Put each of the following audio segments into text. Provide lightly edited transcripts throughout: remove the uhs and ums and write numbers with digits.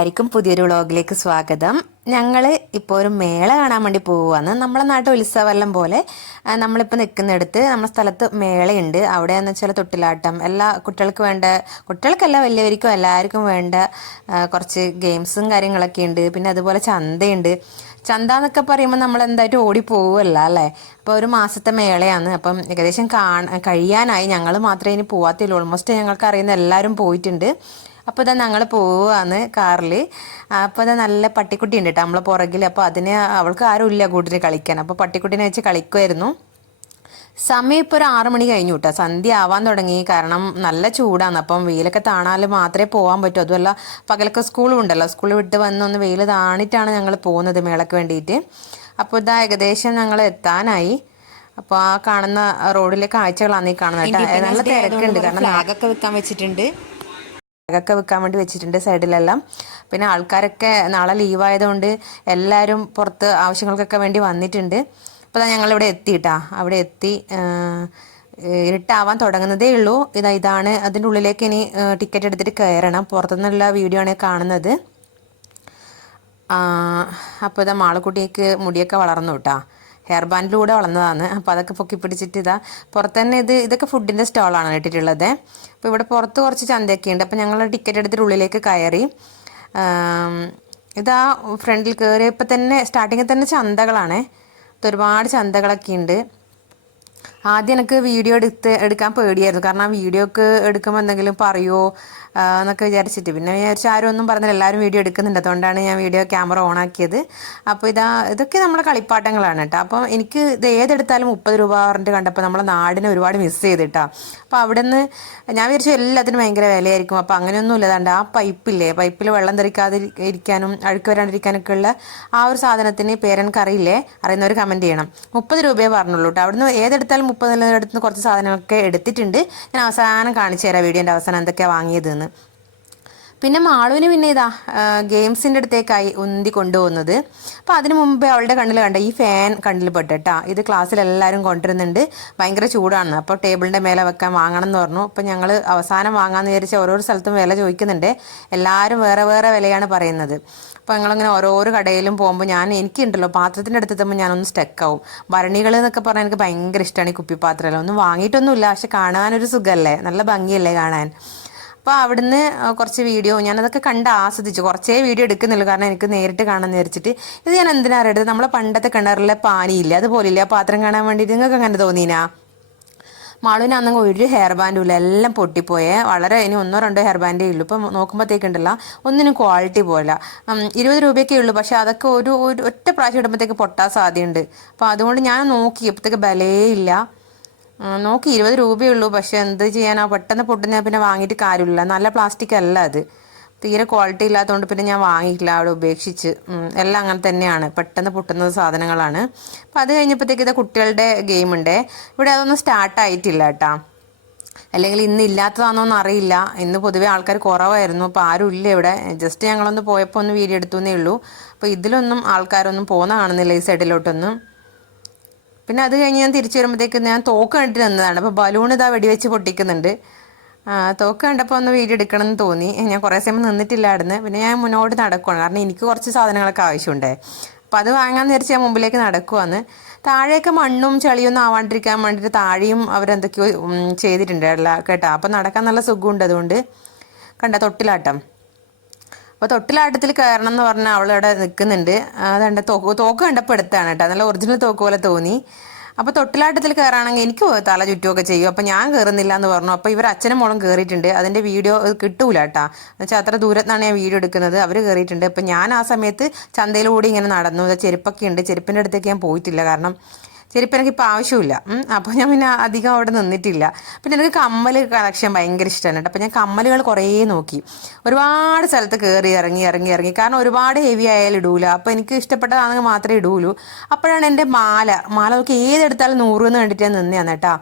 എല്ലാവർക്കും പുതിയൊരു വ്ളോഗിലേക്ക് സ്വാഗതം. ഞങ്ങൾ ഇപ്പോൾ ഒരു മേള കാണാൻ വേണ്ടി പോവുകയാണ്. നമ്മളെ നാട്ടിൽ ഉത്സവമെല്ലാം പോലെ നമ്മളിപ്പോൾ നിൽക്കുന്നിടത്ത് നമ്മുടെ സ്ഥലത്ത് മേളയുണ്ട്. അവിടെ എന്ന് വെച്ചാൽ തൊട്ടിലാട്ടം, എല്ലാ കുട്ടികൾക്ക് വേണ്ട, കുട്ടികൾക്കല്ല വലിയവർക്കും എല്ലാവർക്കും വേണ്ട കുറച്ച് ഗെയിംസും കാര്യങ്ങളൊക്കെ ഉണ്ട്. പിന്നെ അതുപോലെ ചന്തയുണ്ട്. ചന്ത എന്നൊക്കെ പറയുമ്പോൾ നമ്മൾ എന്തായിട്ട് ഓടി പോവുമല്ല അല്ലേ. അപ്പോൾ ഒരു മാസത്തെ മേളയാണ്. അപ്പം ഏകദേശം കഴിയാനായി. ഞങ്ങൾ മാത്രമേ ഇനി പോവാത്തുള്ളൂ. ഓൾമോസ്റ്റ് ഞങ്ങൾക്ക് അറിയുന്ന എല്ലാവരും പോയിട്ടുണ്ട്. അപ്പോൾ ഇതാ ഞങ്ങൾ പോവുകയാണ് കാറിൽ. അപ്പോൾ ഇതാ നല്ല പട്ടിക്കുട്ടി ഉണ്ട് കേട്ടോ നമ്മളെ പുറകിൽ. അപ്പോൾ അതിന് അവൾക്ക് ആരും ഇല്ല കൂട്ടിന് കളിക്കാൻ. അപ്പോൾ പട്ടിക്കുട്ടീനെ വെച്ച് കളിക്കുമായിരുന്നു. സമയം ഇപ്പോൾ ഒരു 6 മണി കഴിഞ്ഞു കേട്ടോ. സന്ധ്യ ആവാൻ തുടങ്ങി. കാരണം നല്ല ചൂടാണ്. അപ്പം വെയിലൊക്കെ താണാൽ മാത്രമേ പോകാൻ പറ്റൂ. അതുമല്ല പകലൊക്കെ സ്കൂളും ഉണ്ടല്ലോ. സ്കൂൾ വിട്ട് വന്നൊന്ന് വെയിൽ താണിട്ടാണ് ഞങ്ങൾ പോകുന്നത് മേളയ്ക്ക് വേണ്ടിയിട്ട്. അപ്പോൾ ഇതാ ഏകദേശം ഞങ്ങൾ എത്താനായി. അപ്പോൾ ആ കാണുന്ന റോഡിലെ കാഴ്ചകളാണ് ഈ കാണുന്നത് കേട്ടോ. നല്ല തിരക്കുണ്ട്. കാരണം ഫ്ലാഗൊക്കെ വെക്കാൻ വെച്ചിട്ടുണ്ട്. ഫ്ലാഗൊക്കെ വെക്കാൻ വേണ്ടി വെച്ചിട്ടുണ്ട് സൈഡിലെല്ലാം. പിന്നെ ആൾക്കാരൊക്കെ നാളെ ലീവായതുകൊണ്ട് എല്ലാവരും പുറത്ത് ആവശ്യങ്ങൾക്കൊക്കെ വേണ്ടി വന്നിട്ടുണ്ട്. അപ്പോൾ ഞങ്ങളിവിടെ എത്തിയിട്ടാ. അവിടെ എത്തി. ഇരുട്ടാവാൻ തുടങ്ങുന്നതേ ഉള്ളൂ. ഇതാണ് അതിൻ്റെ ഉള്ളിലേക്ക് ഇനി ടിക്കറ്റ് എടുത്തിട്ട് കയറണം. പുറത്തുനിന്നുള്ള വീഡിയോ ആണ് കാണുന്നത്. അപ്പോൾ ഇതാ മാളക്കുട്ടിക്ക് മുടിയൊക്കെ വളർന്നു കേട്ടാ. ഹെയർ ബാൻഡിലൂടെ വളർന്നതാണ്. അപ്പോൾ അതൊക്കെ പൊക്കി പിടിച്ചിട്ട് ഇതാ പുറത്ത് തന്നെ ഇതൊക്കെ ഫുഡിൻ്റെ സ്റ്റോളാണ് ഇട്ടിട്ടുള്ളത്. അപ്പോൾ ഇവിടെ പുറത്ത് കുറച്ച് ചന്തയൊക്കെ ഉണ്ട്. അപ്പോൾ ഞങ്ങൾ ടിക്കറ്റ് എടുത്തിട്ട് ഉള്ളിലേക്ക് കയറി. ഇതാ ഫ്രണ്ടിൽ കയറിയപ്പോൾ തന്നെ സ്റ്റാർട്ടിങ്ങിൽ തന്നെ ചന്തകളാണ്. ഒരുപാട് ചന്തകളൊക്കെ ഉണ്ട്. ആദ്യം എനിക്ക് വീഡിയോ എടുക്കാൻ പേടിയായിരുന്നു. കാരണം ആ വീഡിയോക്ക് എടുക്കുമ്പോൾ എന്തെങ്കിലും പറയുമോ എന്നൊക്കെ വിചാരിച്ചിട്ട്. പിന്നെ വിചാരിച്ചു ആരും ഒന്നും പറഞ്ഞില്ല, എല്ലാവരും വീഡിയോ എടുക്കുന്നുണ്ട്. അതുകൊണ്ടാണ് ഞാൻ വീഡിയോ ക്യാമറ ഓൺ ആക്കിയത്. അപ്പോൾ ഇതൊക്കെ നമ്മുടെ കളിപ്പാട്ടങ്ങളാണ് കേട്ടോ. അപ്പം എനിക്ക് ഇത് ഏതെടുത്താലും 30 രൂപ പറഞ്ഞിട്ട് കണ്ടപ്പോൾ നമ്മളെ നാടിനെ ഒരുപാട് മിസ് ചെയ്തിട്ടാ. അപ്പോൾ അവിടെ നിന്ന് ഞാൻ വിചാരിച്ചു എല്ലാത്തിനും ഭയങ്കര വിലയായിരിക്കും. അപ്പോൾ അങ്ങനെയൊന്നും ഇല്ലതാണ്ട് ആ പൈപ്പിൽ വെള്ളം തെറിക്കാതെ ഇരിക്കാനും അഴുക്ക് വരാണ്ടിരിക്കാനൊക്കെ ഉള്ള ആ ഒരു സാധനത്തിന് പേരെനിക്കറിയില്ലേ, അറിയുന്നവർ കമൻറ്റ് ചെയ്യണം. 30 രൂപയെ പറഞ്ഞുള്ളൂ കേട്ടോ. അവിടുന്ന് ഏതെടുത്താലും 30 അടുത്ത് കുറച്ച് സാധനങ്ങളൊക്കെ എടുത്തിട്ടുണ്ട്. ഞാൻ അവസാനം കാണിച്ചു തരാം വീഡിയോൻ്റെ അവസാനം എന്തൊക്കെയാണ് വാങ്ങിയതെന്ന്. പിന്നെ മാളുവിന് പിന്നെ ഇതാ ഗെയിംസിൻ്റെ അടുത്തേക്കായി ഉന്തി കൊണ്ടുപോകുന്നത്. അപ്പോൾ അതിന് മുമ്പേ അവളുടെ കണ്ണിൽ കണ്ട ഈ ഫാൻ കണ്ണിൽ പെട്ടിട്ടാ. ഇത് ക്ലാസ്സിലെല്ലാവരും കൊണ്ടുവരുന്നുണ്ട്. ഭയങ്കര ചൂടാണ്. അപ്പോൾ ടേബിളിൻ്റെ മേലെ വെക്കാൻ വാങ്ങണം എന്ന് പറഞ്ഞു. അപ്പോൾ ഞങ്ങൾ അവസാനം വാങ്ങാമെന്ന് വിചാരിച്ച് ഓരോരോ സ്ഥലത്തും വില ചോദിക്കുന്നുണ്ട്. എല്ലാവരും വേറെ വേറെ വിലയാണ് പറയുന്നത്. അപ്പോൾ ഞങ്ങളിങ്ങനെ ഓരോരോ കടയിലും പോകുമ്പോൾ എനിക്കുണ്ടല്ലോ പാത്രത്തിൻ്റെ അടുത്തെത്തുമ്പോൾ ഞാനൊന്ന് സ്റ്റക്കാവും. ഭരണികൾ എന്നൊക്കെ പറഞ്ഞാൽ എനിക്ക് ഭയങ്കര ഇഷ്ടമാണ് ഈ കുപ്പിപ്പാത്രമെല്ലാം. ഒന്നും വാങ്ങിയിട്ടൊന്നുമില്ല, പക്ഷെ കാണാനൊരു സുഖമല്ലേ, നല്ല ഭംഗിയല്ലേ കാണാൻ. അപ്പോൾ അവിടുന്ന് കുറച്ച് വീഡിയോ ഞാനതൊക്കെ കണ്ട് ആസ്വദിച്ചു. കുറച്ചേ വീഡിയോ എടുക്കുന്നുള്ളൂ, കാരണം എനിക്ക് നേരിട്ട് കാണാമെന്ന് വിചാരിച്ചിട്ട്. ഇത് ഞാൻ എന്തിനാണ് അറിയരുത്, നമ്മളെ പണ്ടത്തെ കിണറിലെ പാനിയില്ല അതുപോലില്ല ആ പാത്രം കാണാൻ വേണ്ടിയിട്ട്. നിങ്ങൾക്ക് അങ്ങനെ തോന്നിനാ? മാളുവിന് അന്നെങ്കിൽ ഒരു ഹെയർ ബാൻഡും ഇല്ല, എല്ലാം പൊട്ടിപ്പോയേ. വളരെ ഇനി 1-2 ഹെയർ ബാൻഡേ ഉള്ളൂ. ഇപ്പം നോക്കുമ്പോഴത്തേക്കുണ്ടല്ലോ ഒന്നിനും ക്വാളിറ്റി പോലെ 20 രൂപയൊക്കെ ഉള്ളൂ. പക്ഷെ അതൊക്കെ ഒരു ഒറ്റ പ്രാവശ്യം ഇടുമ്പോഴത്തേക്ക് പൊട്ടാൻ സാധ്യതയുണ്ട്. അപ്പോൾ അതുകൊണ്ട് ഞാൻ നോക്കിയപ്പോഴത്തേക്ക് ബലേ ഇല്ല. നോക്കി 20 രൂപയുള്ളൂ. പക്ഷെ എന്ത് ചെയ്യാനാ, പെട്ടെന്ന് പൊട്ടുന്ന പിന്നെ വാങ്ങിയിട്ട് കാര്യമില്ല. നല്ല പ്ലാസ്റ്റിക് അല്ല അത്, തീരെ ക്വാളിറ്റി ഇല്ലാത്തതുകൊണ്ട് പിന്നെ ഞാൻ വാങ്ങിയിട്ടില്ല, അവിടെ ഉപേക്ഷിച്ച്. എല്ലാം അങ്ങനെ തന്നെയാണ്, പെട്ടെന്ന് പൊട്ടുന്ന സാധനങ്ങളാണ്. അപ്പോൾ അത് കഴിഞ്ഞപ്പോഴത്തേക്ക് ഇത് കുട്ടികളുടെ ഗെയിമുണ്ട്. ഇവിടെ അതൊന്നും സ്റ്റാർട്ടായിട്ടില്ല കേട്ടോ. അല്ലെങ്കിൽ ഇന്ന് ഇല്ലാത്തതാണോന്ന് അറിയില്ല. ഇന്ന് പൊതുവെ ആൾക്കാർ കുറവായിരുന്നു. അപ്പോൾ ആരും ഇല്ല ഇവിടെ. ജസ്റ്റ് ഞങ്ങളൊന്ന് പോയപ്പോൾ ഒന്ന് വീഡിയോ എടുത്തുന്നേ ഉള്ളൂ. അപ്പോൾ ഇതിലൊന്നും ആൾക്കാരൊന്നും പോകുന്ന കാണുന്നില്ല ഈ സൈഡിലോട്ടൊന്നും. പിന്നെ അത് കഴിഞ്ഞ് ഞാൻ തിരിച്ചു വരുമ്പോഴത്തേക്ക് ഞാൻ തോക്ക് കണ്ടിട്ട് നിന്നതാണ്. അപ്പോൾ ബലൂൺ ഇതാ വെടിവെച്ച് പൊട്ടിക്കുന്നുണ്ട്. തോക്ക് കണ്ടപ്പോൾ ഒന്ന് വീഡിയോ എടുക്കണം എന്ന് തോന്നി. ഞാൻ കുറേ സമയം നിന്നിട്ടില്ലായിരുന്നു. പിന്നെ ഞാൻ മുന്നോട്ട് നടക്കുവാണ്, കാരണം എനിക്ക് കുറച്ച് സാധനങ്ങളൊക്കെ ആവശ്യമുണ്ട്. അപ്പോൾ അത് വാങ്ങാമെന്ന് വിചാരിച്ച് ഞാൻ മുമ്പിലേക്ക് നടക്കുവാണ്. താഴെയൊക്കെ മണ്ണും ചെളിയൊന്നും ആവാണ്ടിരിക്കാൻ വേണ്ടിയിട്ട് താഴെയും അവരെന്തൊക്കെയോ ചെയ്തിട്ടുണ്ട് കേട്ടോ. അപ്പോൾ നടക്കാൻ നല്ല സുഖമുണ്ട്. അതുകൊണ്ട് കണ്ട തൊട്ടിലാട്ടം. അപ്പോൾ തൊട്ടിലാട്ടത്തിൽ കയറണം എന്ന് പറഞ്ഞാൽ അവളവിടെ നിൽക്കുന്നുണ്ട്. അതുകൊണ്ട് തോക്ക് കണ്ടപ്പോൾ എടുത്താണ് കേട്ടോ. നല്ല ഒറിജിനൽ തോക്ക് പോലെ തോന്നി. അപ്പോൾ തൊട്ടിലാട്ടത്തിൽ കയറുകയാണെങ്കിൽ എനിക്ക് തല ചുറ്റുമൊക്കെ ചെയ്യും. അപ്പോൾ ഞാൻ കയറുന്നില്ല എന്ന് പറഞ്ഞു. അപ്പോൾ ഇവർ അച്ഛനും മോളും കയറിയിട്ടുണ്ട്. അതിൻ്റെ വീഡിയോ കിട്ടൂല കേട്ടോ. എന്നുവെച്ചാൽ അത്ര ദൂരത്താണ് ഞാൻ വീഡിയോ എടുക്കുന്നത്. അവർ കയറിയിട്ടുണ്ട്. അപ്പോൾ ഞാൻ ആ സമയത്ത് ചന്തയിലൂടെ ഇങ്ങനെ നടന്നു. ചെരുപ്പൊക്കെ ഉണ്ട്. ചെരുപ്പിൻ്റെ അടുത്തേക്ക് ഞാൻ പോയിട്ടില്ല, കാരണം ചെരുപ്പ് എനിക്കിപ്പോൾ ആവശ്യമില്ല. അപ്പോൾ ഞാൻ പിന്നെ അധികം അവിടെ നിന്നിട്ടില്ല. പിന്നെ എനിക്ക് കമ്മൽ കളക്ഷൻ ഭയങ്കര ഇഷ്ടമാണ് കേട്ടോ. അപ്പോൾ ഞാൻ കമ്മലുകൾ കുറേ നോക്കി. ഒരുപാട് സ്ഥലത്ത് കയറി ഇറങ്ങി. കാരണം ഒരുപാട് ഹെവി ആയാലും ഇടൂല. അപ്പോൾ എനിക്ക് ഇഷ്ടപ്പെട്ടതാണെങ്കിൽ മാത്രമേ ഇടൂലൂ. അപ്പോഴാണ് എൻ്റെ മാല നോക്കി ഏതെടുത്താലും 100 എന്ന് കണ്ടിട്ട് ഞാൻ നിന്നെയാണ് കേട്ടോ.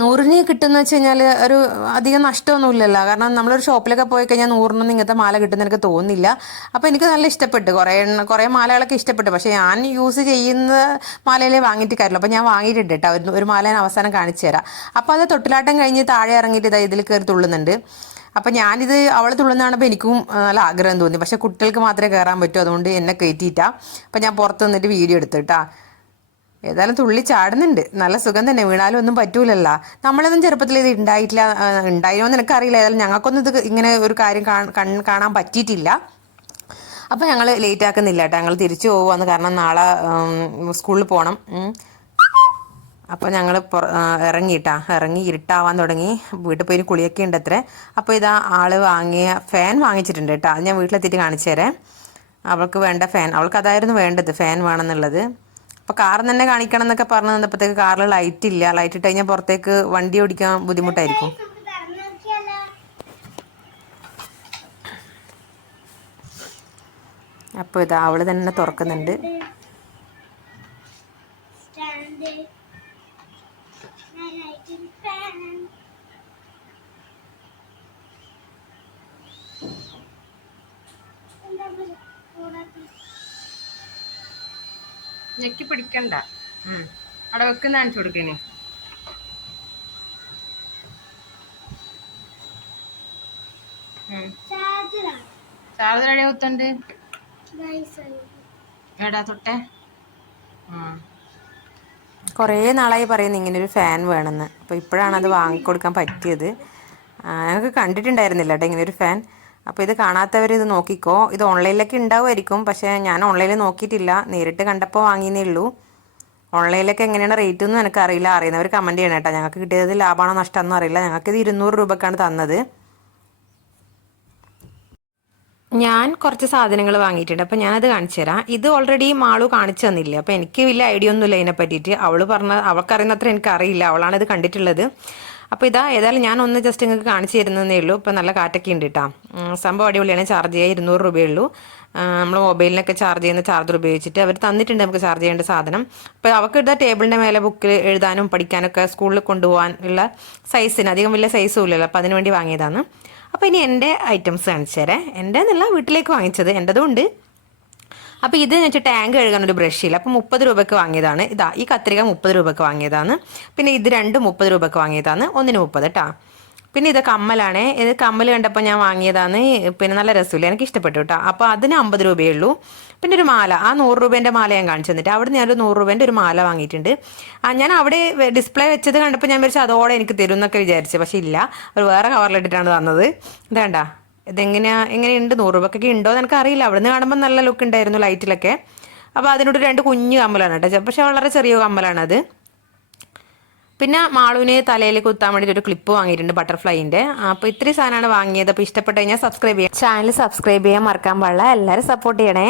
100-ന് കിട്ടുമെന്ന് വെച്ച് കഴിഞ്ഞാൽ ഒരു അധികം നഷ്ടമൊന്നുമില്ലല്ലോ. കാരണം നമ്മളൊരു ഷോപ്പിലൊക്കെ പോയി കഴിഞ്ഞാൽ 100-നൊന്നും ഇങ്ങനത്തെ മാല കിട്ടുമെന്ന് എനിക്ക് തോന്നുന്നില്ല. അപ്പോൾ എനിക്ക് നല്ല ഇഷ്ടപ്പെട്ടു. കുറേ മാലകളൊക്കെ ഇഷ്ടപ്പെട്ടു. പക്ഷേ ഞാൻ യൂസ് ചെയ്യുന്ന മാലയിലേ വാങ്ങിയിട്ട് കാര്യമില്ല. അപ്പോൾ ഞാൻ വാങ്ങിയിട്ടുണ്ട് കേട്ടോ. ഒരു മാല ഞാൻ അവസാനം കാണിച്ചു തരാം. അപ്പോൾ അത് തൊട്ടിലാട്ടം കഴിഞ്ഞ് താഴെ ഇറങ്ങിയിട്ട് ഇതിൽ കയറി തുള്ളുന്നുണ്ട്. അപ്പം ഞാനിത് അവൾ തുള്ളുന്ന കാണുമ്പോൾ എനിക്കും നല്ല ആഗ്രഹം തോന്നി. പക്ഷേ കുട്ടികൾക്ക് മാത്രമേ കയറാൻ പറ്റൂ, അതുകൊണ്ട് എന്നെ കയറ്റിയിട്ടാ. അപ്പം ഞാൻ പുറത്ത് നിന്നിട്ട് വീഡിയോ എടുത്തിട്ടാ. ഏതായാലും തുള്ളി ചാടുന്നുണ്ട്, നല്ല സുഖം തന്നെ, വീണാലും ഒന്നും പറ്റൂലല്ലോ. നമ്മളൊന്നും ചെറുപ്പത്തിൽ ഇത് ഉണ്ടായിട്ടില്ല, ഉണ്ടായോന്ന് എനിക്കറിയില്ല. ഏതായാലും ഞങ്ങൾക്കൊന്നും ഇത് ഇങ്ങനെ ഒരു കാര്യം കാണാൻ പറ്റിയിട്ടില്ല. അപ്പോൾ ഞങ്ങൾ ലേറ്റ് ആക്കുന്നില്ല കേട്ടോ, ഞങ്ങൾ തിരിച്ചു പോകുവാന്ന്. കാരണം നാളെ സ്കൂളിൽ പോകണം. അപ്പോൾ ഞങ്ങൾ ഇറങ്ങി ഇരുട്ടാവാൻ തുടങ്ങി. വീട്ടിൽ പോയി കുളിയൊക്കെ ഉണ്ട് അത്രേ. അപ്പോൾ ഇതാ ആള് വാങ്ങിയ ഫാൻ വാങ്ങിച്ചിട്ടുണ്ട് കേട്ടോ, അത് ഞാൻ വീട്ടിലെത്തിയിട്ട് കാണിച്ചു തരാം. അവൾക്ക് വേണ്ട ഫാൻ, അവൾക്ക് അതായിരുന്നു വേണ്ടത്, ഫാൻ വേണമെന്നുള്ളത്. അപ്പോൾ കാർ തന്നെ കാണിക്കണം എന്നൊക്കെ പറഞ്ഞു തന്നപ്പോഴത്തേക്ക് കാറിൽ ലൈറ്റ് ഇല്ല, ലൈറ്റ് ഇട്ട് കഴിഞ്ഞാൽ പുറത്തേക്ക് വണ്ടി ഓടിക്കാൻ ബുദ്ധിമുട്ടായിരിക്കും. അപ്പോൾ ഇതാ അവള് തന്നെ തുറക്കുന്നുണ്ട്. ഞെക്കി പിടിക്കണ്ട, അവിടെ വെക്കുന്ന കാണിച്ചു കൊടുക്കേനെ. ചാർജർ എവിടെ കുത്തുണ്ട്, എടാ തൊട്ടെ. കുറേ നാളായി പറയുന്നു ഇങ്ങനൊരു ഫാൻ വേണമെന്ന്. അപ്പോൾ ഇപ്പോഴാണ് അത് വാങ്ങിക്കൊടുക്കാൻ പറ്റിയത്. ഞങ്ങൾക്ക് കണ്ടിട്ടുണ്ടായിരുന്നില്ല കേട്ടോ ഇങ്ങനൊരു ഫാൻ. അപ്പോൾ ഇത് കാണാത്തവർ ഇത് നോക്കിക്കോ. ഇത് ഓൺലൈനിലൊക്കെ ഉണ്ടാവുമായിരിക്കും, പക്ഷേ ഞാൻ ഓൺലൈനിൽ നോക്കിയിട്ടില്ല, നേരിട്ട് കണ്ടപ്പോൾ വാങ്ങിയതേ ഉള്ളൂ. ഓൺലൈനിലൊക്കെ എങ്ങനെയാണ് റേറ്റ് ഒന്നും എനിക്കറിയില്ല, അറിയുന്നവർ കമൻറ്റ് ചെയ്യണം കേട്ടോ. ഞങ്ങൾക്ക് കിട്ടിയത് ലാഭമാണോ നഷ്ടമാണെന്നും അറിയില്ല. ഞങ്ങൾക്കിത് 200 രൂപക്കാണ് തന്നത്. ഞാൻ കുറച്ച് സാധനങ്ങൾ വാങ്ങിയിട്ടുണ്ട്, അപ്പോൾ ഞാനത് കാണിച്ചു തരാം. ഇത് ഓൾറെഡി മാളു കാണിച്ചു തന്നില്ല, അപ്പോൾ എനിക്ക് വലിയ ഐഡിയ ഒന്നുമില്ല ഇതിനെ പറ്റിയിട്ട്. അവൾക്കറിയുന്നത്ര എനിക്കറിയില്ല, അവളാണ് ഇത് കണ്ടിട്ടുള്ളത്. അപ്പോൾ ഇതാ ഏതായാലും ഞാൻ ഒന്ന് ജസ്റ്റ് നിങ്ങൾക്ക് കാണിച്ചു തരുന്നതേ ഉള്ളൂ. ഇപ്പോൾ നല്ല കാറ്റൊക്കെ ഉണ്ട് കേട്ടോ, സംഭവം അടിപൊളിയാണ്. ചാർജ് ചെയ്യാൻ 200 രൂപയേ ഉള്ളൂ. നമ്മൾ മൊബൈലിനൊക്കെ ചാർജ് ചെയ്യുന്ന ചാർജർ ഉപയോഗിച്ചിട്ട് അവർ തന്നിട്ടുണ്ട് നമുക്ക് ചാർജ് ചെയ്യേണ്ട സാധനം. അപ്പോൾ അവർക്ക് ഇതാ ടേബിളിൻ്റെ മേലെ ബുക്കിൽ എഴുതാനും പഠിക്കാനൊക്കെ സ്കൂളിൽ കൊണ്ടുപോകാൻ ഉള്ള സൈസിന്, അധികം വലിയ സൈസും ഇല്ലല്ലോ, അപ്പോൾ അതിന് വേണ്ടി വാങ്ങിയതാണ്. അപ്പോൾ ഇനി എൻ്റെ ഐറ്റംസ് കാണിച്ചു തരാം. എൻ്റെ എന്നല്ല, വീട്ടിലേക്ക് വാങ്ങിച്ചത്, എൻ്റെതും ഉണ്ട്. അപ്പോൾ ഇത് വെച്ചാൽ ടാങ്ക് കഴുകാൻ ഒരു ബ്രഷില്ല, അപ്പോൾ 30 രൂപയ്ക്ക് വാങ്ങിയതാണ്. ഇതാ ഈ കത്രിക 30 രൂപയ്ക്ക് വാങ്ങിയതാണ്. പിന്നെ ഇത് 2 30 രൂപയ്ക്ക് വാങ്ങിയതാണ്, ഒന്നിന് 30 കേട്ടോ. പിന്നെ ഇത് കമ്മലാണ്. ഇത് കമ്മൽ കണ്ടപ്പോൾ ഞാൻ വാങ്ങിയതാണ്. പിന്നെ നല്ല രസമില്ല, എനിക്ക് ഇഷ്ടപ്പെട്ടു കേട്ടോ. അപ്പോൾ അതിന് 50 രൂപയേ ഉള്ളൂ. പിന്നെ ഒരു മാല, ആ 100 രൂപേൻ്റെ മാല ഞാൻ കാണിച്ചു തന്നിട്ട് അവിടെ ഞാനൊരു 100 രൂപേൻ്റെ ഒരു മാല വാങ്ങിയിട്ടുണ്ട്. ഞാൻ അവിടെ ഡിസ്പ്ലേ വെച്ചത് കണ്ടപ്പോൾ ഞാൻ വിചാരിച്ചു അതോടെ എനിക്ക് തരും എന്നൊക്കെ വിചാരിച്ചു, പക്ഷേ ഇല്ല, ഒരു വേറെ കവറിലിട്ടിട്ടാണ് തന്നത്. ഇതേണ്ട, എങ്ങനെയുണ്ട്, 100 രൂപയ്ക്കൊക്കെ ഉണ്ടോ എന്ന് എനിക്കറിയില്ല. അവിടെ നിന്ന് കാണുമ്പോൾ നല്ല ലുക്ക് ഉണ്ടായിരുന്നു ലൈറ്റിലൊക്കെ. അപ്പോൾ അതിനോട് 2 കുഞ്ഞു കമ്മലാണ് കേട്ടോ, പക്ഷേ വളരെ ചെറിയ കമ്മലാണത്. പിന്നെ മാളുവിന് തലയിൽ കുത്താൻ വേണ്ടിയിട്ട് ഒരു ക്ലിപ്പ് വാങ്ങിയിട്ടുണ്ട്, ബട്ടർഫ്ലൈൻ്റെ. അപ്പോൾ ഇത്രയും സാധനമാണ് വാങ്ങിയത്. അപ്പോൾ ഇഷ്ടപ്പെട്ട് കഴിഞ്ഞാൽ സബ്സ്ക്രൈബ് ചെയ്യാം, ചാനൽ സബ്സ്ക്രൈബ് ചെയ്യാൻ മറക്കാൻ പാടില്ല. എല്ലാവരും സപ്പോർട്ട് ചെയ്യണേ.